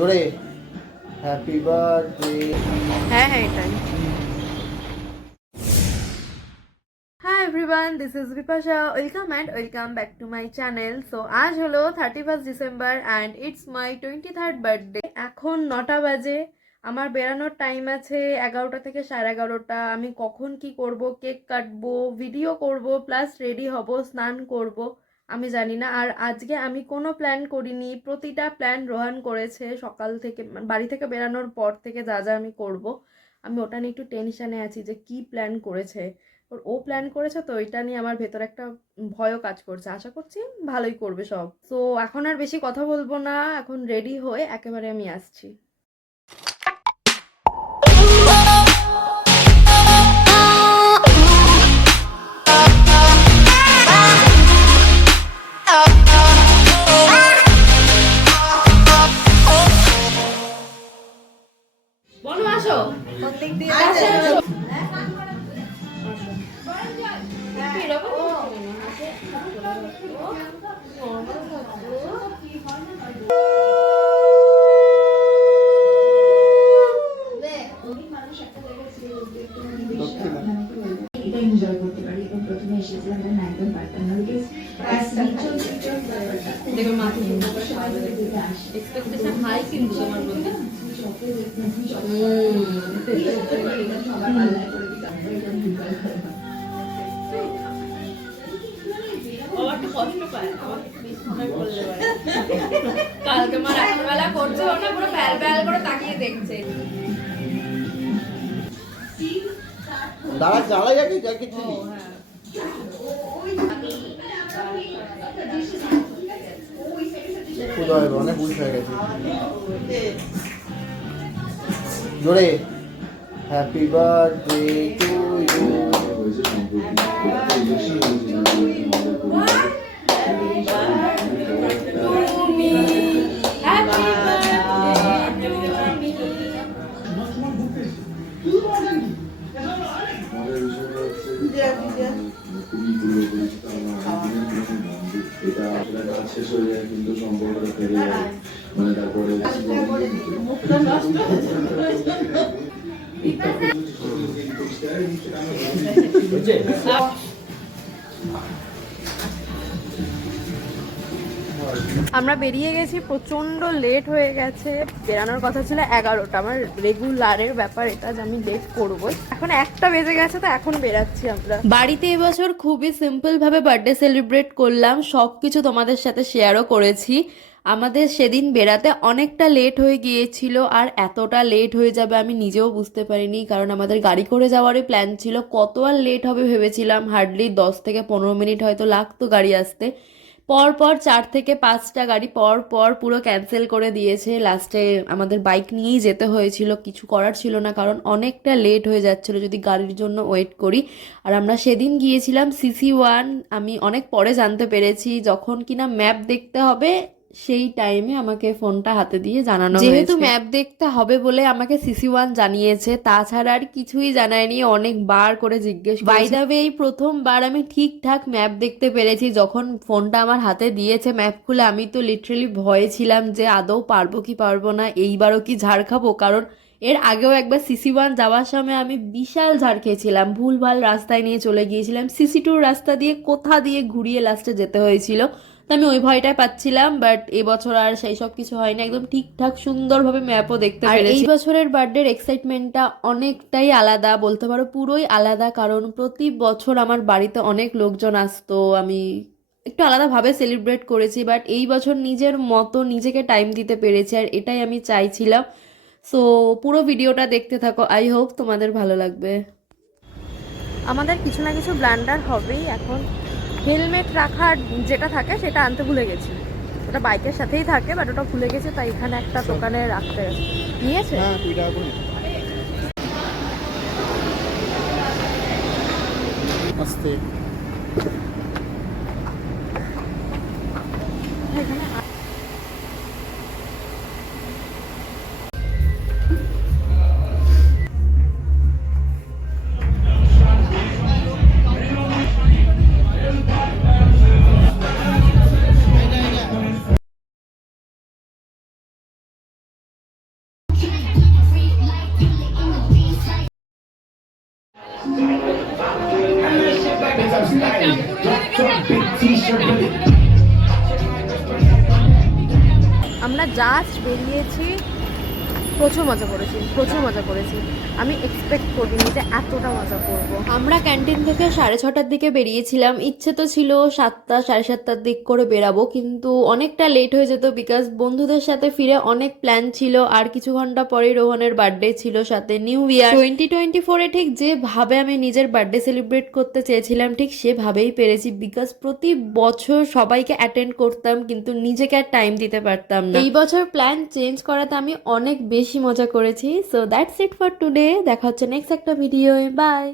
জোরে happy birthday. হ্যাঁ হ্যাঁ এটাই। Hi everyone, this is Bipasha. Welcome and welcome back to my channel. So আজ হলো 31 December and it's my 23rd birthday. এখন 9টা বাজে, আমার বেরানোর টাইম আছে 11টা থেকে 11:30। আমি কখন কি করব, কেক কাটবো, ভিডিও করব, প্লাস রেডি হব, স্নান করব, আমি জানি না। আর আজকে আমি কোনো প্ল্যান করিনি, প্রতিটা প্ল্যান রোহান করেছে সকাল থেকে, বাড়ি থেকে বেরানোর পর থেকে যা যা আমি করব। আমি ওটা নিয়ে একটু টেনশানে আছি যে কি প্ল্যান করেছে। ও প্ল্যান করেছে, তো এটা নিয়ে আমার ভেতরে একটা ভয়ও কাজ করছে। আশা করছি ভালোই করবে সব। তো এখন আর বেশি কথা বলবো না, এখন রেডি হয়ে একেবারে আমি আসছি। বলো আসো, কোন দিক দিয়ে আসো। এটা এনজয় করতে পারি এবং প্রথমে এসেছিলাম একদম পারতাম না বিকজ দেখো মাথা এক্সপেকটেশন হাই কিন্তু তোমার মধ্যে। কষ্ট পায় কালকে আমার রাত্রিবেলা করছে, ওটা পুরো প্যাল প্যাল করে তাকিয়ে দেখছে। দাঁড়া জ্বালা যাকে যাকে ছিলি অনেক বুঝ হয়ে গেছে। জোরে হ্যাপি বার্থডে টু ইউ। এটা আসলে কাজ শেষ হয়ে যায় কিন্তু সম্পর্কটা ফেরে যায়, মানে তারপরে আমরা বেরিয়ে গেছি, প্রচন্ড লেট হয়ে গেছে। বেরানোর কথা ছিল 11টা, আমার রেগুলারের ব্যাপার এটা যে আমি লেট করবই। এখন 1টা বেজে গেছে, তো এখন বেরাচ্ছি আমরা বাড়িতে। এবছর খুবই সিম্পল ভাবে বার্থডে সেলিব্রেট করলাম, সবকিছু তোমাদের সাথে শেয়ারও করেছি। আমাদের সেদিন বেরাতে অনেকটা লেট হয়ে গিয়েছিল, আর এতটা লেট হয়ে যাবে আমি নিজেও বুঝতে পারিনি, কারণ আমাদের গাড়ি করে যাওয়ারই প্ল্যান ছিল। কত আর লেট হবে ভেবেছিলাম, হার্ডলি 10 থেকে 15 মিনিট হয়তো লাগতো গাড়ি আসতে। পর 4 থেকে 5টা গাড়ি পর পুরো ক্যান্সেল করে দিয়েছে। লাস্টে আমাদের বাইক নিয়েই যেতে হয়েছিল, কিছু করার ছিল না, কারণ অনেকটা লেট হয়ে যাচ্ছিল যদি গাড়ির জন্য ওয়েট করি। আর আমরা সেদিন গিয়েছিলাম CC1। আমি অনেক পরে জানতে পেরেছি, যখন কিনা ম্যাপ দেখতে হবে সেই টাইমে আমাকে ফোনটা হাতে দিয়ে জানানো হয়েছে। যেহেতু ম্যাপ দেখতে হবে বলে আমাকে CC1 জানিয়েছে, তাছাড়া আর কিছুই জানায়নি। অনেকবার করে জিজ্ঞেস, বাই দ্য ওয়ে এই প্রথমবার আমি ঠিকঠাক ম্যাপ দেখতে পেরেছি। যখন ফোনটা আমার হাতে দিয়েছে ম্যাপ খুলে, আমি তো লিটারালি ভয়ে ছিলাম যে আদৌ পারবো কি পারবো না, এইবারও কি ঝাড় খাবো। কারণ এর আগেও একবার CC1 যাওয়ার সময় আমি বিশাল ঝাড় খেয়েছিলাম, ভুলভাল রাস্তায় নিয়ে চলে গিয়েছিলাম, CC2 রাস্তা দিয়ে কোথা দিয়ে ঘুরিয়ে লাস্টে যেতে হয়েছিল। তো আমি ওই ভয়টাই পাচ্ছিলাম। বাট এবছর আর সেই সব কিছু হয়নি, একদম ঠিকঠাক সুন্দরভাবে ম্যাপও দেখতে পেরেছি। এই বছরের বার্থডের এক্সাইটমেন্টটা অনেকটাই আলাদা, বলতে পারো পুরোই আলাদা। কারণ প্রতি বছর আমার বাড়িতে অনেক লোকজন আসতো, আমি একটু আলাদাভাবে সেলিব্রেট করেছি। বাট এই বছর নিজের মতো নিজেকে টাইম দিতে পেরেছি, আর এটাই আমি চাইছিলাম। সো পুরো ভিডিওটা দেখতে থাকো, আই হোপ তোমাদের ভালো লাগবে। আমাদের কিছু না কিছু ব্লান্ডার হবেই। এখন হেলমেট রাখার যেটা থাকে সেটা আনতে ভুলে গেছি, ওটা বাইকের সাথেই থাকে, বাট ওটা ভুলে গেছে, তাই এখানে একটা দোকানে রাখতে নিয়েছে। এখানে আমরা জাস্ট বেরিয়েছি, প্রচুর মজা করেছি। আমি এক্সপেক্ট করিনি যে এতটা মজা করব। আমরা ক্যান্টিন থেকে 6:30টার দিকে বেরিয়েছিলাম। ইচ্ছে তো ছিল 7টা 7:30টার দিক করে বেরাবো, কিন্তু অনেকটা লেট হয়ে যেত বিকজ বন্ধুদের সাথে ফিরে অনেক প্ল্যান ছিল। আর কিছু ঘন্টা পরেই রোহনের বার্থডে ছিল, সাথে নিউ ইয়ার 2024-এ ঠিক যেভাবে আমি নিজের বার্থডে সেলিব্রেট করতে চেয়েছিলাম ঠিক সেভাবেই পেরেছি, বিকজ প্রতি বছর সবাইকে অ্যাটেন্ড করতাম কিন্তু নিজেকে আর টাইম দিতে পারতাম না। এই বছর প্ল্যান চেঞ্জ করাতে আমি অনেক বেশি মজা করেছি। So that's it for today. দেখা হচ্ছে নেক্সট একটা ভিডিও। বাই।